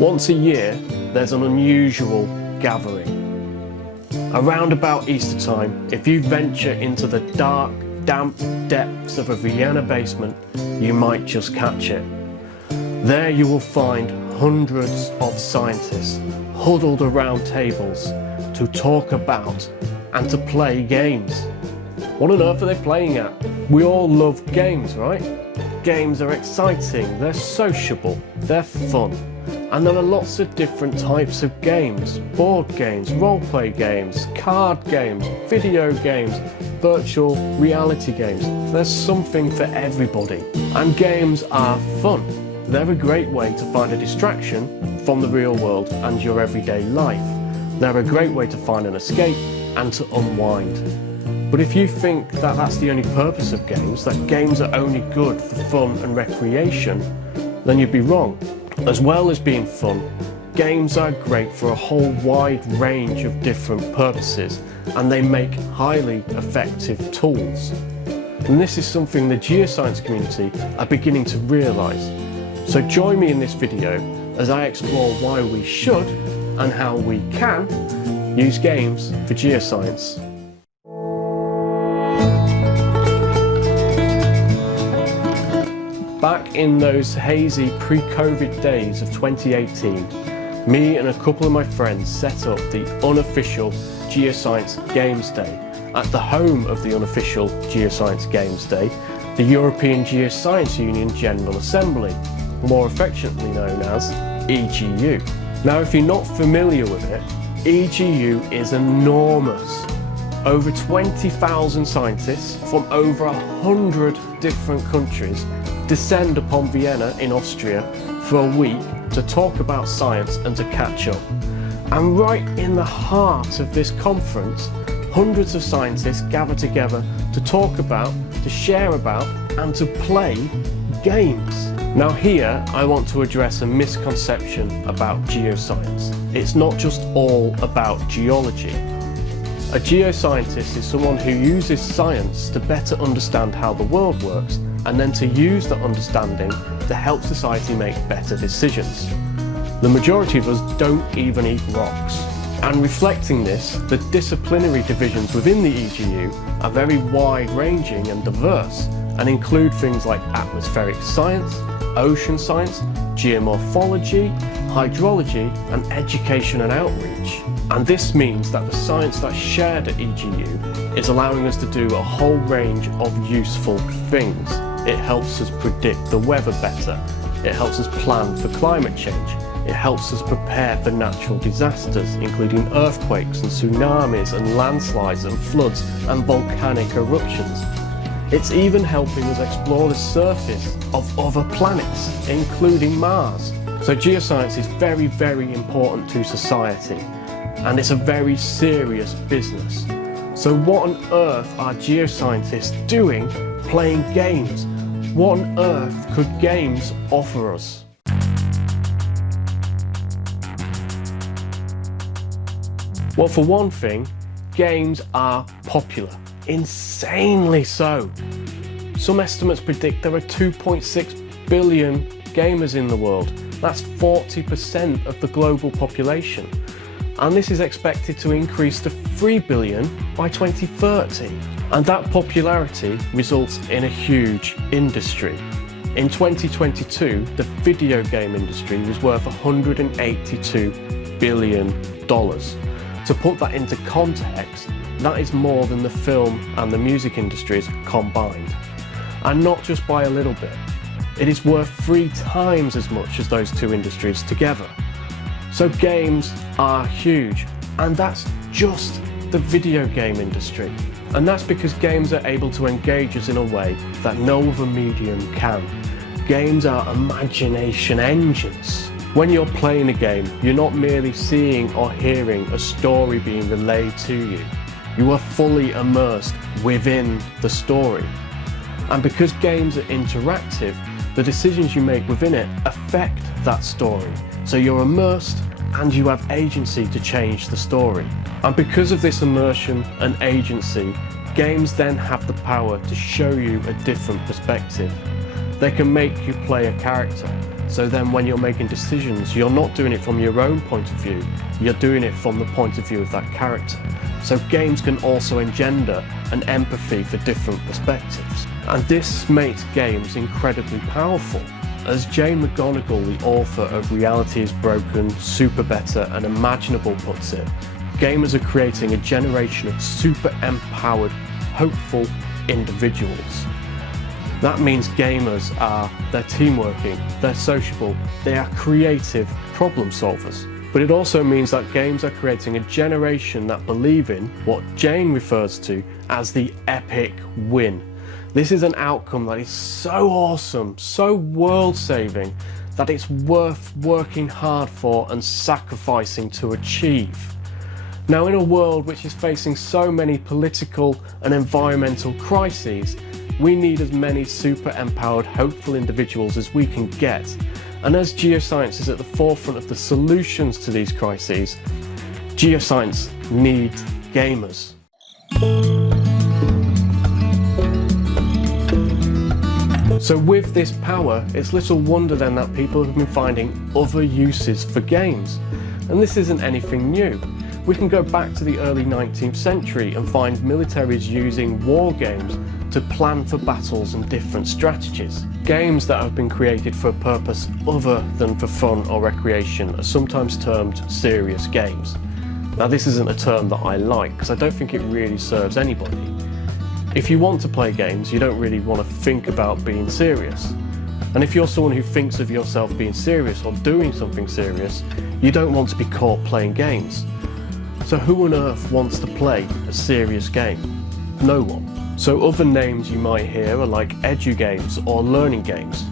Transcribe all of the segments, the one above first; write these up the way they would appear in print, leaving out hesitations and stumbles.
Once a year, there's an unusual gathering. Around about Easter time, if you venture into the dark, damp depths of a Vienna basement, you might just catch it. There you will find hundreds of scientists huddled around tables to talk about and to play games. What on earth are they playing at? We all love games, right? Games are exciting, they're sociable, they're fun. And there are lots of different types of games. Board games, role-play games, card games, video games, virtual reality games. There's something for everybody. And games are fun. They're a great way to find a distraction from the real world and your everyday life. They're a great way to find an escape and to unwind. But if you think that that's the only purpose of games, that games are only good for fun and recreation, then you'd be wrong. As well as being fun, games are great for a whole wide range of different purposes, and they make highly effective tools. And this is something the geoscience community are beginning to realise. So join me in this video as I explore why we should and how we can use games for geoscience. Back in those hazy pre-COVID days of 2018, me and a couple of my friends set up the unofficial Geoscience Games Day at the home of the unofficial Geoscience Games Day, the European Geoscience Union General Assembly, more affectionately known as EGU. Now, if you're not familiar with it, EGU is enormous. Over 20,000 scientists from over 100 different countries descend upon Vienna in Austria for a week to talk about science and to catch up. And right in the heart of this conference, hundreds of scientists gather together to talk about, to share about, and to play games. Now here, I want to address a misconception about geoscience. It's not just all about geology. A geoscientist is someone who uses science to better understand how the world works, and then to use that understanding to help society make better decisions. The majority of us don't even eat rocks. And reflecting this, the disciplinary divisions within the EGU are very wide-ranging and diverse, and include things like atmospheric science, ocean science, geomorphology, hydrology, and education and outreach. And this means that the science that's shared at EGU is allowing us to do a whole range of useful things. It helps us predict the weather better. It helps us plan for climate change. It helps us prepare for natural disasters, including earthquakes and tsunamis and landslides and floods and volcanic eruptions. It's even helping us explore the surface of other planets, including Mars. So geoscience is very, very important to society, and it's a very serious business. So what on earth are geoscientists doing playing games? What on earth could games offer us? Well, for one thing, games are popular, insanely so. Some estimates predict there are 2.6 billion gamers in the world. That's 40% of the global population. And this is expected to increase to 3 billion by 2030. And that popularity results in a huge industry. In 2022, the video game industry was worth $182 billion. To put that into context, that is more than the film and the music industries combined. And not just by a little bit. It is worth 3 times as much as those two industries together. So games are huge, and that's just the video game industry. And that's because games are able to engage us in a way that no other medium can. Games are imagination engines. When you're playing a game, you're not merely seeing or hearing a story being relayed to you. You are fully immersed within the story. And because games are interactive, the decisions you make within it affect that story. So you're immersed and you have agency to change the story. And because of this immersion and agency, games then have the power to show you a different perspective. They can make you play a character, So then when you're making decisions, you're not doing it from your own point of view, you're doing it from the point of view of that character. So games can also engender an empathy for different perspectives. And this makes games incredibly powerful. As Jane McGonigal, the author of Reality is Broken, Super Better and Imaginable puts it, gamers are creating a generation of super empowered, hopeful individuals. That means gamers they're teamworking, they're sociable, they are creative problem solvers. But it also means that games are creating a generation that believe in what Jane refers to as the epic win. This is an outcome that is so awesome, so world-saving, that it's worth working hard for and sacrificing to achieve. Now, in a world which is facing so many political and environmental crises, we need as many super empowered, hopeful individuals as we can get. And as geoscience is at the forefront of the solutions to these crises, geoscience needs gamers. So with this power, it's little wonder then that people have been finding other uses for games. And this isn't anything new. We can go back to the early 19th century and find militaries using war games to plan for battles and different strategies. Games that have been created for a purpose other than for fun or recreation are sometimes termed serious games. Now, this isn't a term that I like because I don't think it really serves anybody. If you want to play games, you don't really want to think about being serious. And if you're someone who thinks of yourself being serious or doing something serious, you don't want to be caught playing games. So who on earth wants to play a serious game? No one. So other names you might hear are like edu games or learning games.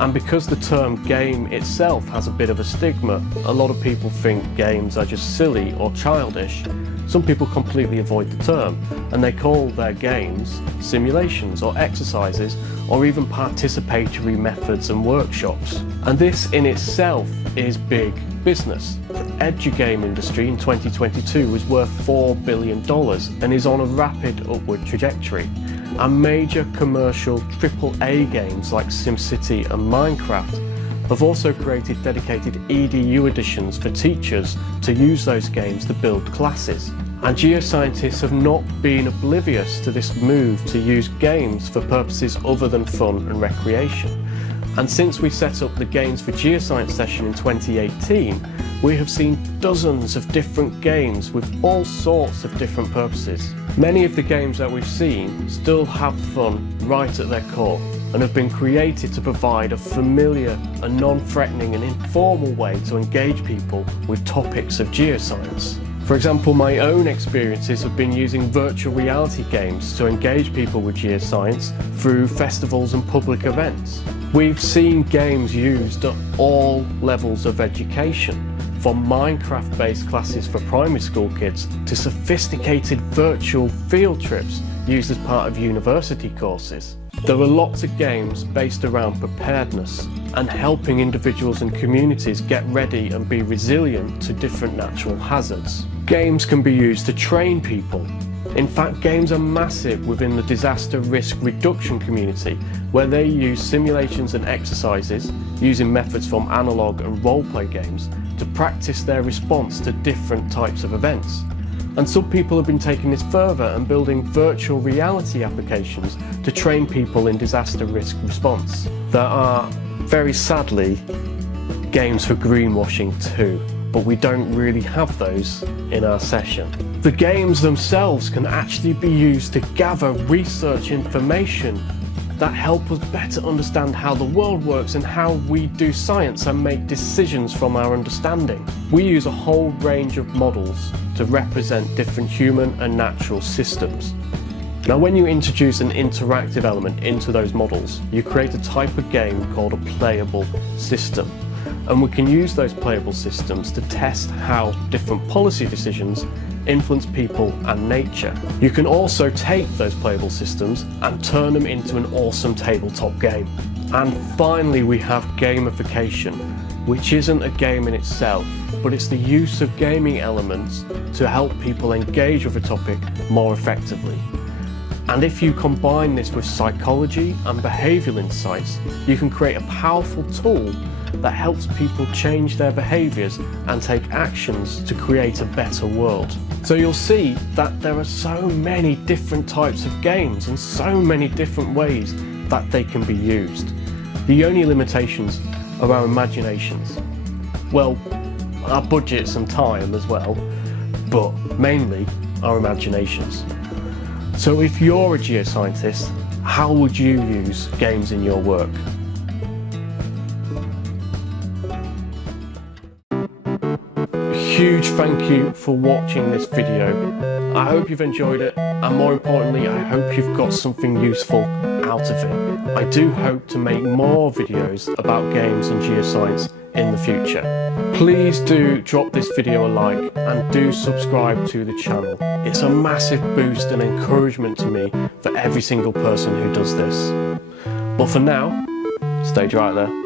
And because the term game itself has a bit of a stigma, a lot of people think games are just silly or childish. Some people completely avoid the term and they call their games simulations or exercises or even participatory methods and workshops. And this in itself is big business. The edu-game industry in 2022 was worth $4 billion and is on a rapid upward trajectory. And major commercial AAA games like SimCity and Minecraft have also created dedicated EDU editions for teachers to use those games to build classes. And geoscientists have not been oblivious to this move to use games for purposes other than fun and recreation. And since we set up the Games for Geoscience session in 2018, we have seen dozens of different games with all sorts of different purposes. Many of the games that we've seen still have fun right at their core and have been created to provide a familiar and non-threatening and informal way to engage people with topics of geoscience. For example, my own experiences have been using virtual reality games to engage people with geoscience through festivals and public events. We've seen games used at all levels of education, from Minecraft-based classes for primary school kids to sophisticated virtual field trips used as part of university courses. There are lots of games based around preparedness and helping individuals and communities get ready and be resilient to different natural hazards. Games can be used to train people. In fact, games are massive within the disaster risk reduction community, where they use simulations and exercises using methods from analog and role-play games to practice their response to different types of events. And some people have been taking this further and building virtual reality applications to train people in disaster risk response. There are, very sadly, games for greenwashing too, but we don't really have those in our session. The games themselves can actually be used to gather research information that help us better understand how the world works and how we do science and make decisions from our understanding. We use a whole range of models to represent different human and natural systems. Now, when you introduce an interactive element into those models, you create a type of game called a playable system. And we can use those playable systems to test how different policy decisions influence people and nature. You can also take those playable systems and turn them into an awesome tabletop game. And finally, we have gamification, which isn't a game in itself, but it's the use of gaming elements to help people engage with a topic more effectively. And if you combine this with psychology and behavioural insights, you can create a powerful tool that helps people change their behaviours and take actions to create a better world. So you'll see that there are so many different types of games and so many different ways that they can be used. The only limitations are our imaginations. Well, our budgets and time as well, but mainly our imaginations. So if you're a geoscientist, how would you use games in your work? A huge thank you for watching this video. I hope you've enjoyed it, and more importantly, I hope you've got something useful out of it. I do hope to make more videos about games and geoscience in the future. Please do drop this video a like and do subscribe to the channel. It's a massive boost and encouragement to me for every single person who does this. But for now, stay right there.